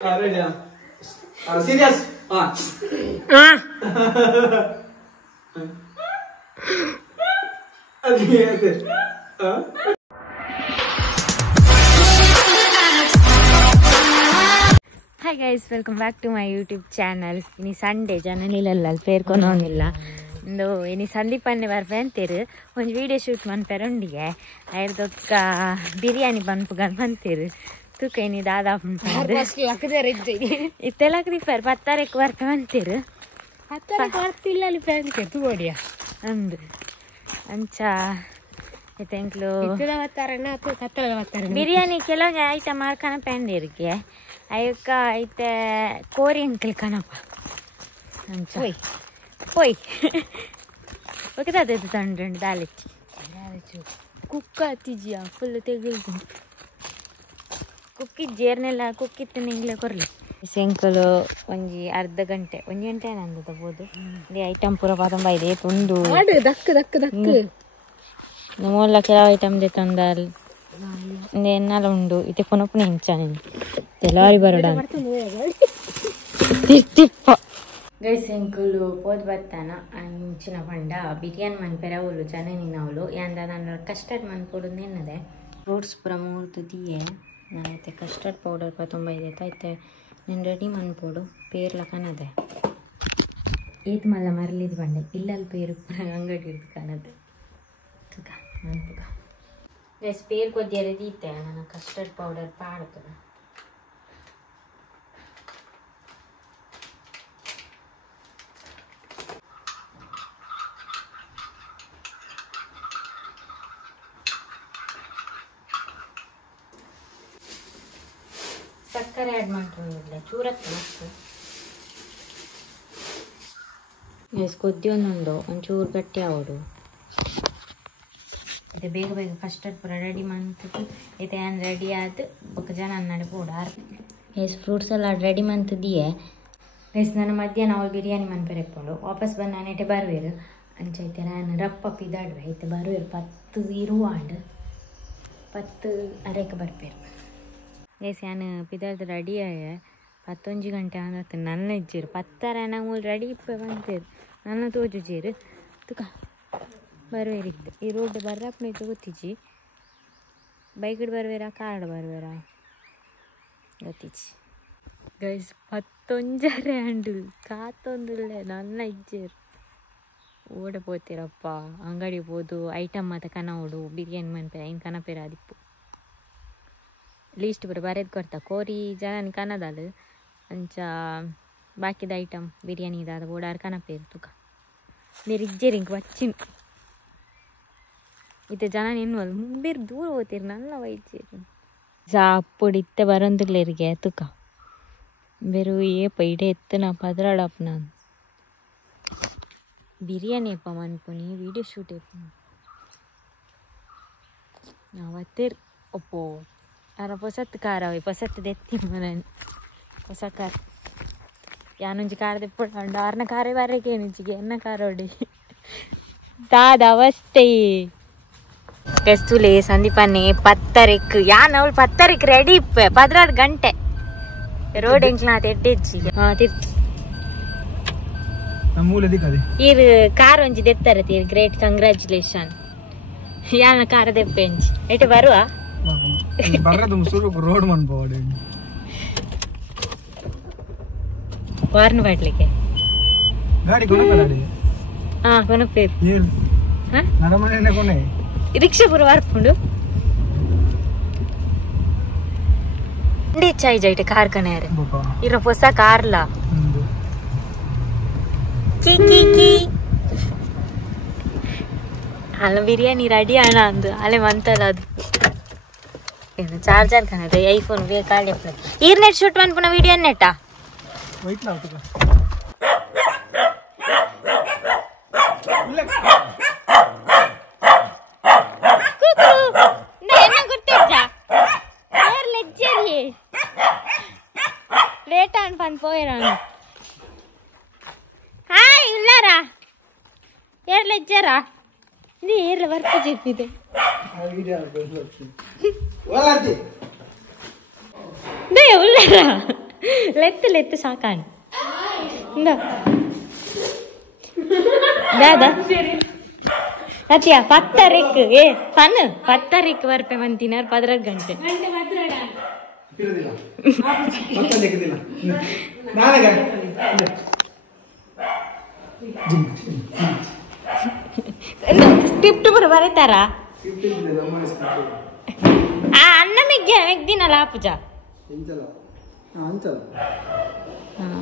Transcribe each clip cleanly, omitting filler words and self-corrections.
ready. Serious. Hi guys, welcome back to my YouTube channel. Ini Sunday, janganilalla perkononilla. Indo ini Sandipanne barbenteru. Onju video shoot manperondige. Ayrdokka biryani banpugan manteru. Tuka ini dada punpadu. Harbaski lakadere idde. Ittelakdi per pattarek barpe manteru. Pattarek bartillali pente tuodiya. Andu. Ancha etenklo. Ittela battarena atu kattala battarena. Biryani ಕೆಲವೊಂದು item ಮಾಡ್ಕನ ಪೆಂಡಿರ್ಗೆ ಅಯ್ಯಕ್ಕ ಐತೆ ಕೋರಿ uncle ಕಣಪ್ಪ ಅಂಚ ಹೋಯ್ ಒಕ್ಕದ ತಂಡ್ರಂಡು ದಾಲಿಚ್ಚಿ ಕುಕ್ಕ ಹತ್ತಿಜಿಯಾ full ತೆಗಿಲ್ದು ಕುಕ್ಕಿದ ಜೇರ್ನೆಲ್ಲ ಕುಕ್ಕಿತ್ತು ನಿಂಗ್ಲೆ ಕೊರ್ಲಿ ಸೆಂಕಲು ಒಂಜಿ ಅರ್ಧ ಗಂಟೆ ಒಂಜಿ ಗಂಟೆ ನಂದು ತಗೋದು ಈ ಐಟಮ್ ಪೂರ ಪಾತಂಬ ಇದೆ ತುಂಡು ದಕ್ಕ ಮೂಲ ಕೆಲವು ಐಟಮ್ ದೆ ತಂದಲ್ ಎನ್ನಲ ಉಂಡು ಇತ್ತೆ ಪುನಃ ಇಂಚ ತೆಲಾರಿ ಬರೋಡ ತಿಪ್ಪ ಗೈಸ್ ಎಂಕುಲು ಪೋದ್ ಬತ್ತಾನ ಇಂಚಿನ ಪಂಡ ಬಿರಿಯಾನಿ ಮನ್ಪೆರವುಲು ಜನನಿನವಳು ಯಾಂದ ನಾನು ಕಸ್ಟರ್ಡ್ ಮನ್ಪೊಡು ನೆನ್ನದೆ ಫ್ರೂಟ್ಸ್ ಪೂರ ಮೂರ್ತು ದಿಯೆ ನಾನೈತೆ ಕಸ್ಟರ್ಡ್ ಪೌಡರ್ ತುಂಬ ಇದೆ ಐತೆ నేను రెడీ మన్పోడు పేర్ల కనదే ఏది మళ్ళీ మరలిది పండే పిల్లల పేరు అంగడి కనదే మన్పుగా గైస్ పేరు కొద్దిగా రెడీతే ನಾನು ಕಸ್ಟರ್ಡ್ ಪೌಡರ್ ಪಾಡ್ತದೆ ಸಕ್ಕರೆ ಆ್ಯಡ್ ಮಾಡ್ಕೊಂಡಿಲ್ಲ ಚೂರಕ್ಕೆ ಮಸ್ತು ಎಸ್ ಕೊದ್ದಿ ಒಂದೊಂದು ಒಂಚೂರು ಗಟ್ಟಿ ಆಗೋಡು ಇದು ಬೇಗ ಬೇಗ ಕಸ್ಟರ್ಡ್ ಪೂರ ರೆಡಿ ಮಾಡ್ತದ್ದು ಇದು ಏನು ರೆಡಿ ಆದ ಬೊಕ್ಕ ಜನ ನಡೆ ಪೂಡ ಎಸ್ ಫ್ರೂಟ್ಸ್ ಎಲ್ಲ ರೆಡಿ ಮಾಡ್ತಿದ್ದೀಯೆ ಎಸ್ ನಾನು ಮಧ್ಯಾಹ್ನ ಅವಳು ಬಿರಿಯಾನಿ ಮನ್ಪೆರೆಪ್ಪಳು ವಾಪಸ್ ಬಂದು ನಾನು ಎಟೆ ಬರುವೇರು ಅಂಚೈತೆ ನಾನು ರಪ್ಪ ಪಿದಾಡುವೆ ಐತೆ ಬರುವೇರು 10 ಇರುವಾಂಡ್ 10 ಅರೆಕ್ಕೆ ಬರ್ಪೇರು ಗೈಸ್ ನಾನು ಪಿದಾರ್ದು ರೆಡಿ ಆಯ 11 ಗಂಟೆ ಅಂದತ್ತು ನನ್ನ ಇಜ್ಜಿರು 10 ನಂಗೆ ರೆಡಿ ಇಪ್ಪ ಬಂತೇರು ನನ್ನ ತೋಜುಜೀರು ತುಕ ಬರುವೇರಿತ್ತು ಈ ರೋಡ್ ಬರ್ರಪ್ಪನ ಗೊತ್ತಿಜ್ಜಿ ಬೈಕಡ್ ಬರುವೇರ ಕಾರ್ಡ್ ಬರುವೇರ ಗೊತ್ತಿಜ್ಜಿ ಗೈಸ್ 11 ಹ್ಯಾಂಡು ಕಾತೊಂದುಲ್ಲೆ ನನ್ನ ಇಜ್ಜೇರು ಓಡಬೋತೀರಪ್ಪ ಅಂಗಡಿ ಹೋದು ಐಟಮ್ ಮತ್ತು ಕನೋಡು ಬಿರಿಯಾನಿ ಮನ್ಪೆ ಇನ್ನು ಕನಪೇರ ಅದಿಪ್ಪು ಲೀಸ್ಟ್ ಪೂರ ಬರೆದು ಕೊಡ್ತಾ ಕೋರಿ ಜನನಿ ಕನ್ನದಲ್ ಅಂಚ ಬಾಕಿದ ಐಟಮ್ ಬಿರಿಯಾನಿ ಇದಾದ ಓಡಾರ್ ಕನಪೇರು ತುಕ ಬೇರೆ ಇಜ್ಜೇರಿಂಗ್ ವಚ್ಚಿನ ಇತ್ತೆ ಜನ ನಿನ್ವಲ್ ಬೇರೆ ದೂರ ಹೋಗ್ತೀರಿ ನನ್ನ ವೈಜ್ಜೇರಿ ಜಾಪುಡಿ ಇತ್ತೆ ಬರೋದಿಲ್ಲರಿಗೆ ತುಕ ಬೇರು ಏಪ ಇಡೆ ಎತ್ತು ನಾ ಪದ್ರಾಡಪ್ಪ ನಾನು ಬಿರಿಯಾನಿ ಅಪ್ಪ ಮನ್ಪುನಿ ವಿಡಿಯೋ ಶೂಟ್ ಅಪ್ಪ ಅವತ್ತೇರ್ ಒಪ್ಪೋ ಅರ ಹೊಸತ್ತು ಖಾರ ಅವೆ ಹೊಸತ್ತು ದೆತ್ತಿ ಮನನ್ ಹೊಸ ಖಾರ ಯಾನೊಂಜಿ ಖಾರ ದೆಪ್ಪುಂಡು ಆರ್ನ ಖಾರ ಬಾರಕ್ಕೆ ಏನಿಂಚಿಗೆ ಎನ್ನ ಖಾರ ಹೊಡಿ ದಾದ ಅವಸ್ಥೆ ಕಸ್ತೂಲೆ ಸಂದೀಪನ್ನೇ 10 ಯಾನ್ ಅವಳು 10 ರೆಡಿ ಇಪ್ಪೆ 16 ಗಂಟೆ ರೋಡ್ ಎಂಕ್ಲಾತ ಎಡ್ಡೆಜ್ಜಿ ತಿರ್ತು ಈರ್ ಕಾರ್ ಒಂಜಿ ದೆತ್ತಾರೆ ತೀರ್ ಗ್ರೇಟ್ ಕಂಗ್ರ್ಯಾಚುಲೇಷನ್ ಯಾನ ಖಾರ ದೆಪ್ಪೆಂಜಿ ಎಟ್ಟು ಬರುವ ರೋಡ್ ಮನ್ಪೋಡು ವಾರ್ನ ಬಾಡ್ಲಿಕ್ಕೆ ಗಾಡಿ ಕೊನಪೆರಾಡಿ ಕೊನಪೇರು ನರಮನೆ ಕೊನೆ ರಿಕ್ಷಾ ಪೂರ ವಾರ್ಪುಂಡು ಚೈ ಜೈಟ್ ಕಾರ್ ಕನೆಯರೆ ಇರ ಹೊಸ ಕಾರ್ಲ ಕಿ ಕಿ ಕಿ ಅಲ್ಲ ಬಿರಿಯಾನಿ ರೆಡಿ ಅಣ್ಣ ಅಂದು ಅಲ್ಲೇ ಮಂತಲ್ಲ ಅದು ಚಾರ್ಜರ್ ಕನದೆ ಐಫೋನ್ ಬೇಕಾಳೆ ಈರ್ನೆಟ್ ಶೂಟ್ ಮನ್ಪುನ ವಿಡಿಯೋ ನೆಟ್ಟಾ ಲೇಟ್ ಅನ್ಪನ್ ಪೋಯಿರಾನು ಹಾಯ್ ಇಲ್ಲಾರಾ ಏರ್ಲ ಇಜ್ಜಾರಾ ಇದು ಏರ್ಲ ವರ್ಕ್ ಜಿಪ್ಪಿದೆ ದೇ ಉಳ್ಳಾರಾ ಲೆತ್ತು ಸಾಕಾಣ್ ದಾದಾ ಅತಿಯ 10 ಏ ಪನ್ 10 ಬರ್ಪೆ ಮಂತಿನಾರ್ 12 ಗಂಟೆ ಸ್ಕ್ರಿಪ್ಟ್ ಬರೀತಾರ ಅನ್ನ ಮೆಗ್ದಿನಲ್ಲ ಪೂಜಾ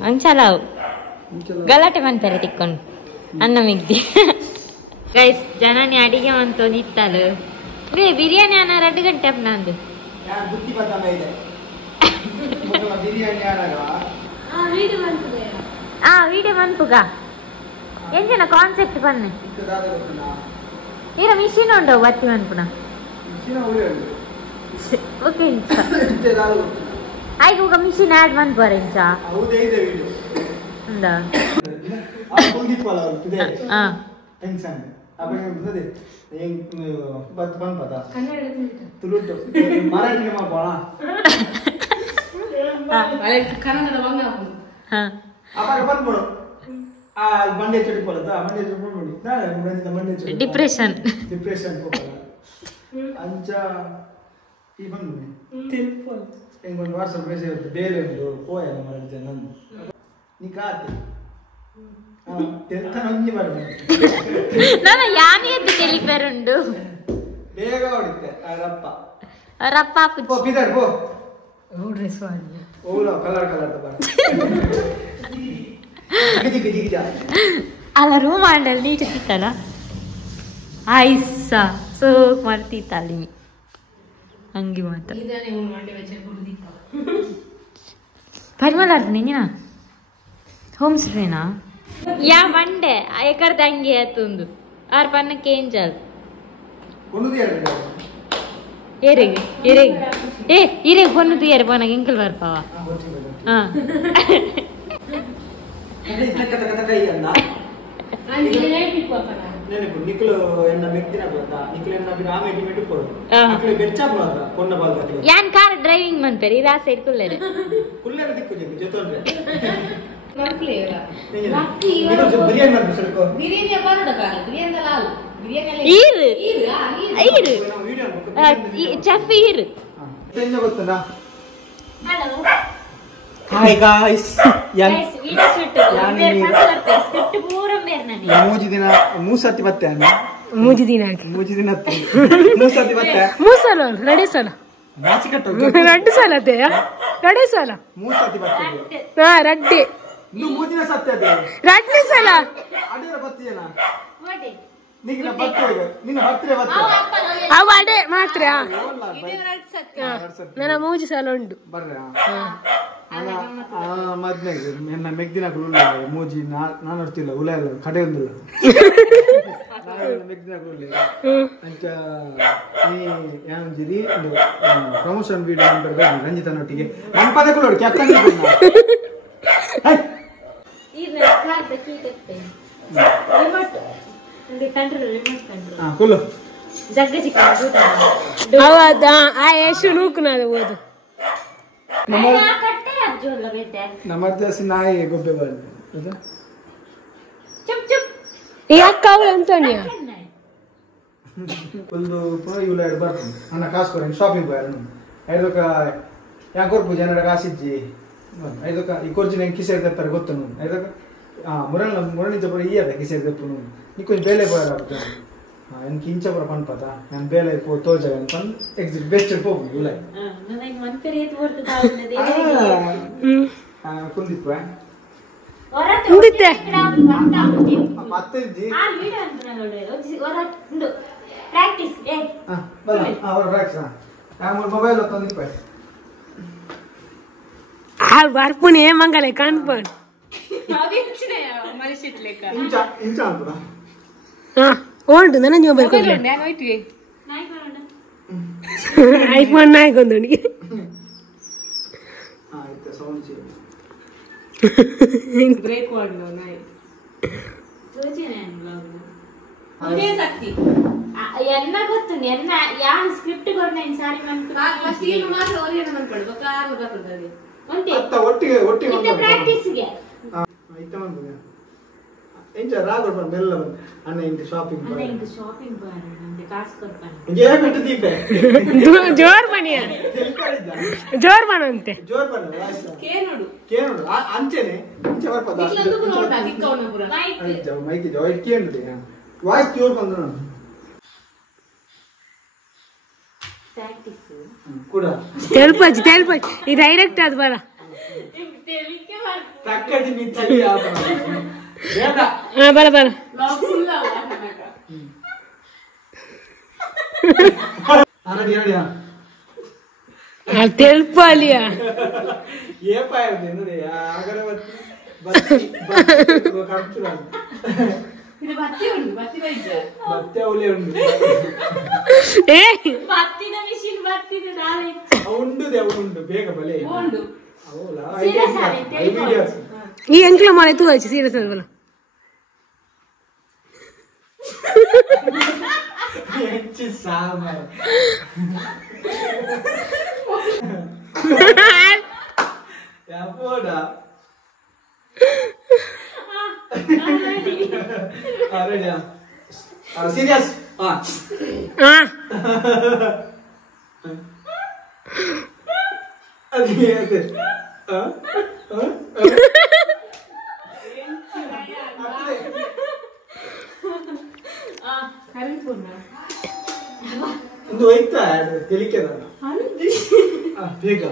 ಅಂಚಲಾವು ಗಲಾಟೆ ಮಾಡ್ತಾರೆ ತಿಕ್ಕೊಂಡು ಅನ್ನ ಮೆಗ್ದಿ ಗೈಸ್ ಜನನಿ ಅಡಿಗೆ ಅಂತೊಂದು ಇತ್ತಲು ಬಿರಿಯಾನಿ ಅನ್ನ 2 ಗಂಟೆ ನಂದು వీడియో మన్పుగా ఎంజన కాన్సెప్ట్ పన్ను ఈర మిషన్ ఉండవు బత్తి మన్పున ఓకే ఐకు ఒక మిషన్ యాడ్ మన్పరు ఇంచా ఉందా ಡಿಪ್ರೆಷನ್ ವಾಟ್ಸಪ್ ಮೆಸೇಜ್ ಬೇರೆ ಉಂಟು ಪೋಯಲ್ಲ ಮಾಡಿದ್ದೆ ನಂದು ನೀ ಕಾತೆ ನಾನು ಯಾನಿ ಎದ್ದು ತಿಳಿಪೇರುಂಡು ಬೇಗ ಹೊಡಿತೆ ರಪ್ಪ ರಪ್ಪ ಪೋ ಪಿದರ್ ಪೋ ಡ್ರೆಸ್ ಮಾಡಿ ಓಲೋ ಕಲರ್ ಅಲ್ಲ ರೂಮ್ ಮಾಡಲ್ ನೀಟ್ ಸಿಕ್ಕಲ್ಲ ಆಯ್ಸ ಸೊ ಮಾಡ್ತಿತ್ತಲ್ಲಿ ಹಂಗೆ ಮಾತ್ರ ಪರಿಮಳ ನೀನ ಹೋಮ್ ಸ್ಟೇನಾ ಯಾ ಮಂಡೆ ಎಕರ್ದ ಹಂಗೆ ಆತೊಂದು ಆರ್ ಪನ್ನಕ್ಕೆ ಏಂಜಲ್ ಎರೆಗೆ ಇರೆ ಹೊನ್ನದು ಎರೆ ಪೋನಾಗ ಎಂಕಲ್ ಬರ್ಪಾವ ಹಾ ಯಾನ್ ಕಾರ್ ಡ್ರೈವಿಂಗ್ ಮಾಡ್ತಾರೆ ಇರಾ ಸೈಡ್ ಕುಲ್ಲರೆ ಹಾಯ್ ಗಾಯ್ಸ್ ಮೂಸತಿ ಬತ್ತೆ ಮೂಜಿ ದಿನ ಮೂಸಲ ರೆಡಿ ಸಲ ರೆಡ್ಡು ಸಲ ಅದೇ ರೆಡಿ ಸಲ ಮೂಸತಿ ಬತ್ತೆ ಹಾ ರಡ್ಡಿ ಮೂಜಿನ ಸತ್ಯ ರಡ್ಡಿ ಸಲ ಅಡಿರ ಬತ್ತಿಯನ ನಿನ್ನ ಬರ್ತ್ರೆ ಅವ ಅಡೆ ಮಾತ್ರ ನನ್ನ ಮೂಜಿ ಸಲ ಉಂಟು ಬರ್ರ ಮದ್ನೆಗೆ ನನ್ನ ಮೆಗ್ದಿನ ಮೂಜಿ ನಾನು ನೋಡ್ತಿಲ್ಲ ಉಲ ಇಲ್ಲ ಕಡೆ ಒಂದಿಲ್ಲ ಮೆಗ್ದಿನ ಅಂಚ ನೀ ಏನಂಜಿರಿ ಪ್ರಮೋಷನ್ ವಿಡಿಯೋ ಅಂತ ರಂಜಿತನೊಟ್ಟಿಗೆ ನನ್ನ ಪದಗಳು ನೋಡಿ ಕ್ಯಾಪ್ಟನ್ ಎಷ್ಟು ನೂಕುನದ ಓದು ನಮ್ಮರ್ಜಾಸಿ ನಾಯಿ ಗೊಬ್ಬೆ ಬಂದು ಯಾಕ ಅವಳು ಅಂತೋನಿಯ ಒಂದು ಪುನಃ ಇವಳು ಎರಡು ಬರ್ತೀನಿ ನನ್ನ ಕಾಸು ಕೊಡಿ ಶಾಪಿಂಗ್ ಬಾಯ್ ಐದಕ್ಕ ಯಾಕೆ ಕೊಡ್ಬೋದು ಜನರ ಕಾಸಿಜ್ಜಿ ಐದಕ್ಕ ಈ ಕೊರ್ಜಿನ ಹೆಂಗೆ ಕಿಸೆ ತೆಪ್ಪಾರೆ ಗೊತ್ತು ನಾನು ಐದಕ್ಕ ಮುರಣಿ ಚಪ್ಪರ ಈ ಅದ ಕಿಸೆ ತೆಪ್ಪು ನೀ ಕೊಂಚ ಬೇಲೆ ಬಾಯ್ ಆಗ್ತದೆ எனக்கு இன்ச்ச அப்புறம் பண்ண பார்த்தா என் பேலை இப்போ தோஜா பண்ண எக்ஸிட் பெஸ்ட் போகும் இவ்வளோ குந்திப்பேன் ಮೊಬೈಲ್ ತಂದಿಪ್ಪೆ ಬರ್ಪುನಿ ಮಂಗಲೆ ಕಾಣ್ಪನ್ ಇಂಚ ಅಂತ ಓಂಟು ನನ್ನ ಮೊಬೈಲ್ ಕೊಡ್ಲಿ ಐಫೋನ್ ನಾಯಿ ಕೊಂದೋಣಿ ಬ್ರೇಕ್ ಮಾಡ್ಲೋ ನಾಯಿ ಎನ್ನ ಗೊತ್ತು ಎನ್ನ ಯಾನ್ ಸ್ಕ್ರಿಪ್ಟ್ ಕೊಡ್ನ ಇನ್ ಸಾರಿ ಮಾಡ್ಕೊಂಡು ಫಸ್ಟ್ ಈಗ ಮಾತ್ರ ಓರಿಯನ ಮಾಡ್ಕೊಳ್ಳಿ ಕಾರ್ ಬರ್ತದೆ ಅತ್ತ ಒಟ್ಟಿಗೆ ಪ್ರಾಕ್ಟೀಸ್ಗೆ ಎಂಚ ರಾಘವ ಮೆಲ್ಲ ಅಣ್ಣ ಇಂಕ ಶಾಪಿಂಗ್ ಜೋರ್ ಮನಿಯ ಜೋರ್ ಮನಂತೆ ಜೋರ್ ಬಣ್ಣ ಕೇನೋಡು ಅಂಚೆನೆ ಇಂಚೆ ಬರ್ಪದ ಮೈಕ್ ಜಾಯಿಟ್ ಕೇಂದ್ರಿ ವಾಯ್ಸ್ ಜೋರ್ ಬಂದ್ರು ನಾನು ಕೂಡ ತೆಲ್ಪಜಿ ಈ ಡೈರೆಕ್ಟ್ ಅದು ಬರ ತಕ್ಕಡಿ ಮಿತ್ತಲಿ ಬರ ಬರ ತೆಲ್ಪ ಅಲ್ಲಿಯ ಬೇಗ ಬಲೆ ಈ ಎಂಕ್ಲ ಮಾಲೆ ತೂ ಆಯ್ತು ಸೀರಿಯಸ್ ಅಲ್ವಲ್ಲ ಸೀರಿಯಸ್ ಒಂದು ಹೋಯ್ತಾ ತೆಲಿಕೆದ ಬೇಗ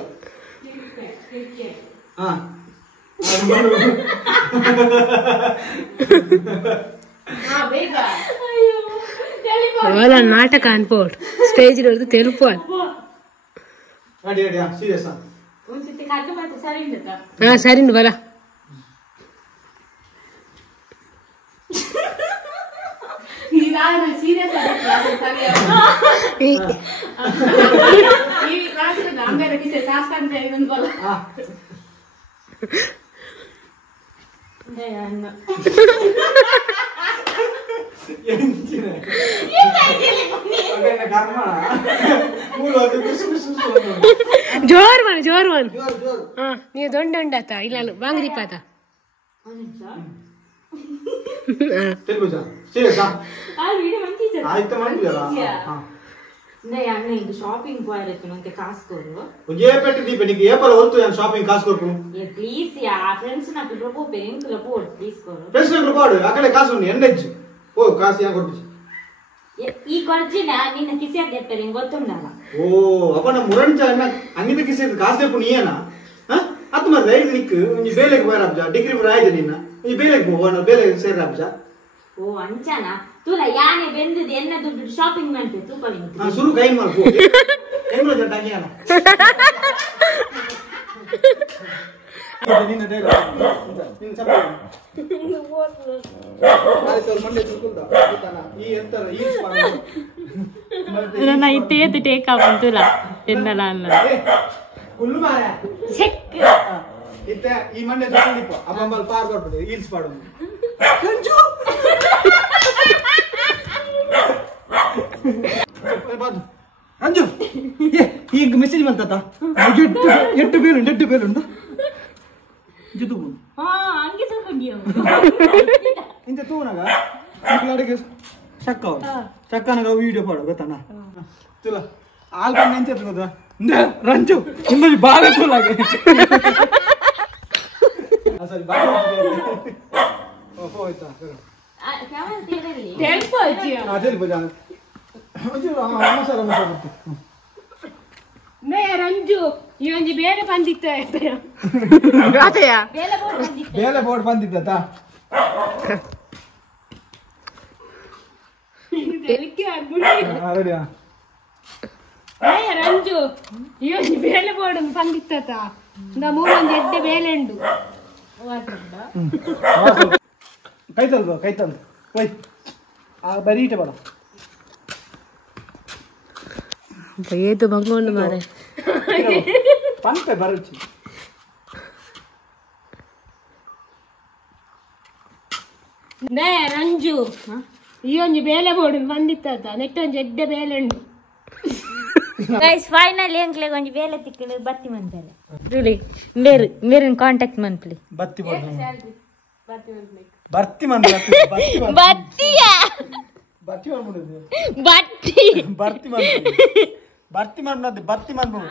ಅವಳ ನಾಟಕ ಅನ್ಪೋಡ್ ಸ್ಟೇಜ್ ಇರೋದು ತೆಲುಪು ಸೀರಿಯಸ್ ಸರಿ ಬರ ಜೋರ್ ಮನ್ ನೀವು ದೊಡ್ಡ ಉಂಡಾತ ಇಲ್ಲ ಬಾಂಗ್ ದೀಪಾತ ಶಾಪಿಂಗ್ పోయారు కాసుకోరు షాపింగ్ కాసుకోరు ప్లీజ్ యా ఫ్రెండ్స్ నాకు ప్రపో పెంకుల పోడ్ తీసుకోరు ఫ్రెండ్స్ నాకు పోడు అక్కడే కాసు ఉంది ఎండొచ్చు ఓ కాసు యా కొర్పిచి ఈ కొర్జిన నిన్న కిసే చెప్పారు ಗೊತ್ತುಂಡಲ್ಲ ಓ ಅಪ್ಪನ ಮುರಂಚ ಅಂಗಿತ ಕಿಸೆ ಕಾಸೆಪ್ಪು ನೀಯೇನಾ ಅತ್ತು ಮತ್ತೆ ಐದು ನಿಕ್ಕು ಒಂಜಿ ಬೇಲೆಗೆ ಬರಬ್ಜ ಡಿಗ್ರಿ ಬರ ಆಯ್ತು ನಿನ್ನ ಒಂಜಿ ಬೇಲೆಗೆ ಹೋಗೋಣ ಬೇಲೆಗೆ ಸೇರಬ್ಜ ಓ ಅಂಚನಾ ತುಲ ಯಾನೆ ಬೆಂದದ ಎನ್ನ ದುಡ್ಡು ಶಾಪಿಂಗ್ ಮಾಡ್ತೆ ತೂಪಲಿ ಶುರು ಕೈ ಮಾಡ್ಕೋ ಏನು ಜಂಟ ಆಗಿಯಾನ ನಿನ್ನ ದೇಗ ನಿನ್ನ ಸಪ್ಪ ಆಯ್ತು ಮಂಡೆ ಚುಕುಲ್ದ ಆಯ್ತಾನ ಈ ಎಂತರ ಈ ನನ್ನ ಇತ್ತೇತು ಟೇಕ್ ಆಫ್ ಅಂತುಲ ಎನ್ನಲ ಅಲ್ಲ ಕುಲ್ಲು ಮಾಯ ಚೆಕ್ ಇತ್ತ ಈ ಮಂಡೆ ಚುಕುಲಿಪ್ಪ ಅಮ್ಮಮ್ಮಲ್ ಪಾರ್ ಬರ್ಬಿಡು ಈಲ್ಸ್ ಪಾಡು ಕಂಜು ಅಂಜು ಈಗ ಮೆಸೇಜ್ ಬಂತ ಎಟ್ಟು ಬೇಲುಂಡು ಜಿತು ಹಂಗೆ ಸ್ವಲ್ಪ ಇಂತ ತೂನಾಗ ಅಡಿಗೆ ಚಕ್ಕನಾಗ ವಿಡಿಯೋ ಪಾಡು ಗೊತ್ತಾನ ತುಲ ಆಲ್ ಬಂದು ಎಂಚ ಗೊತ್ತಾ ರಂಜು ನಿಮ್ಮಲ್ಲಿ ಬಾಳ ಕೂಲಾಗೆ ಸರಿ ಬಾಳ ಹೋಯ್ತಾ ರಂಜು ಈ ಒಂಜಿ ಬೇರೆ ಬಂದಿತ್ತ ಬೇಲೆ ಬೋರ್ಡ್ ಬಂದಿದ್ದ ರಂಜು ಈ ಒಂಜಿ ಬೇಲೆ ಬೋರ್ಡ್ ಬಂದಿತ್ತ ಮೂರೊಂದು ಎಡ್ಡೆ ಬೇಲೆ ಉಂಡು ಕೈತಲ್ ಹೋಯ್ ಬರೀಟೆ ಬರ ಏತು ಬಂಗೊಂಡು ಮಾರೆ ಪಂಪೆ ಬರುಚಿ ರಂಜು ಈ ಒಂಜಿ ಬೇಲೆ ಬೋರ್ಡ್ ಬಂದಿತ್ತ ನೆಟ್ಟೊಂಜಿ ಎಡ್ಡೆ ಬೇಲೆ ಉಂಡು ಗೈಸ್ ಫೈನಲ್ ಎಂಕ್ಲೆ ಕೊಂಚ ಬೇಲೆ ತಿಕ್ಕಳು ಬತ್ತಿ ಮಂತಲೆ ಜೂಲಿ ಬೇರೆ ಬೇರೆ ಕಾಂಟ್ಯಾಕ್ಟ್ ಮನ್ಪ್ಲಿ ಬತ್ತಿ ಬರ್ತಿ ಮನ್ ಬತ್ತಿಯಾ ಬತ್ತಿ ಮಾಡ್ಬಿಡುದು ಬತ್ತಿ ಬರ್ತಿ ಮನ್ ಬರ್ತಿ ಮಾಡ್ಬಿಡೋದು ಬತ್ತಿ ಮಾಡ್ಬಿಡು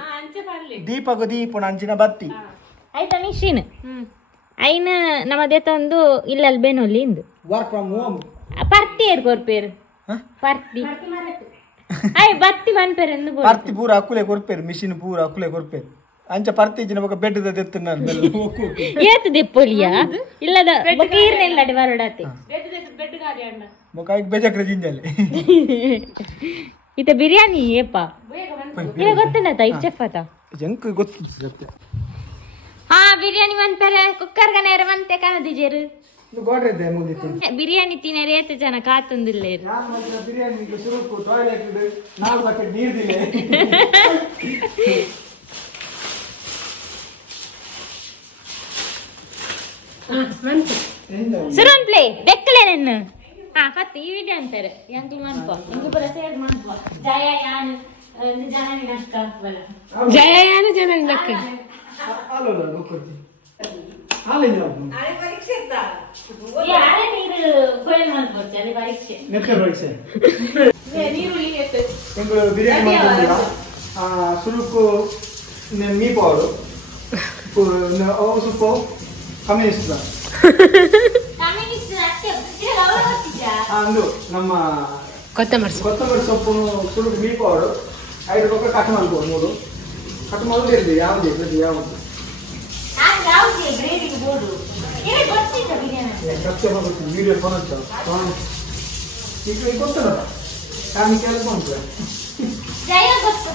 ದೀಪಗು ದೀಪ ಅಂಚಿನ ಬತ್ತಿ ಆಯ್ತಾ ಮಿಷಿನ್ ಐನ ನಮ್ಮದೇತ ಒಂದು ಇಲ್ಲಲ್ಲಿ ಬೇನೊಲ್ಲಿ ಇಂದು ವರ್ಕ್ ಫ್ರಮ್ ಹೋಮ್ ಪರ್ತಿ ಏರ್ ಕೊರ್ಪೇರು ಪರ್ತಿ ಅಯ್ಯ ಬತ್ತಿ ಮನ್ಪೇರು ಎಂದು ಪರ್ತಿ ಪೂರ ಅಕ್ಕುಲೆ ಕೊರ್ಪೇರು ಮಿಷಿನ್ ಪೂರ ಅಕ್ಕುಲೆ ಕೊರ್ಪೇರು ಅಂಚ ಪರ್ತಿ ಇಜ್ಜಿನ ಬೊಕ ಬೆಡ್ ದೆತ್ತು ನಾನು ಏತು ದೆಪ್ಪೊಲಿಯಾ ಇಲ್ಲದ ಬೊಕ ಈರ್ನೆಲ್ಲಡಿ ಬರಡಾತೆ ಬೊಕ ಈಗ ಬೇಜಕ್ರ ಜಿಂಜಲ್ಲಿ ಇತ ಬಿರಿಯಾನಿ ಏಪ ಇಲ್ಲ ಗೊತ್ತುಂಡತ ಈಗ ಚೆಫ್ ಆತ ಜಂಕ್ ಗೊತ್ತಿತ್ತು ಸತ್ಯ ಹಾ ಬಿರಿಯಾನಿ ಮನ್ಪೇರೆ ಕುಕ್ಕರ್ ಗನೇರ ಮಂತೆ ಕಾಣದಿಜೇರು ಗೋಡ್ರೆ ಇದೆ ಮುಗಿತು ಬಿರಿಯಾನಿ ತಿನ್ನರೆ ಏತು ಜನ ಕಾತೊಂದಿಲ್ಲ ನಾನು ಮಾತ್ರ ಬಿರಿಯಾನಿಗೆ ಸುರುಕು ಟಾಯ್ಲೆಟ್ ಇಡು 4 ಬಕೆಟ್ ನೀರು ದಿಲೆ ಸುರನ್ ಪ್ಲೇ ಬೆಕ್ಕಲೆ ನೆನ್ನು ಹಾ ಕತ್ತಿ ಈ ವಿಡಿಯೋ ಅಂತಾರೆ ಎಂಕ್ಲಿ ಮನ್ಪ ಇಂದು ಬರ ಸೇರ್ ಮನ್ಪ ಜಯ ಯಾನ್ ಜನನಿ ನಷ್ಟ ಬಲ ಜಯ ಯಾನು ಜನ ನಕ್ಕೆ ಅಲ್ಲ ಹೋಗ್ಕೊಡ್ತೀನಿ ಹಾಲಿಂದ ಯಾರೇ ನೀರು ಕೊಯ್ಲು ಮಾಡ್ಬೋದು ಅಲ್ಲಿ ಪರೀಕ್ಷೆ ನೆತ್ತೆ ಪರೀಕ್ಷೆ ಒಂದು ಬಿರಿಯಾನಿ ಮಾಡ್ಕೊಂಡಿಲ್ಲ ಸುರುಕು ಮೀ ಪೌಡು ಸ್ವಲ್ಪ ಕಮ್ಯುನಿಸ್ಟ್ ಅಂದು ನಮ್ಮ ಕೊತ್ತಂಬರಿ ಸೊಪ್ಪು ಸುರುಕು ಮೀ ಪೌಡು 5 ರೂಪಾಯಿ ಕಟ್ ಮಾಡ್ಬೋದು 3 ಕಟ್ ಮಾಡೋದು ಇರಲಿ ಯಾವುದು ಯಾವುದು ವಿಡಿಯೋ ಫೋನ್ ಅಂತ ಈಗ ಗೊತ್ತಲ್ಲ ನಾನು ಕೆಲಸ ಉಂಟು ಜಯ ಗೊತ್ತು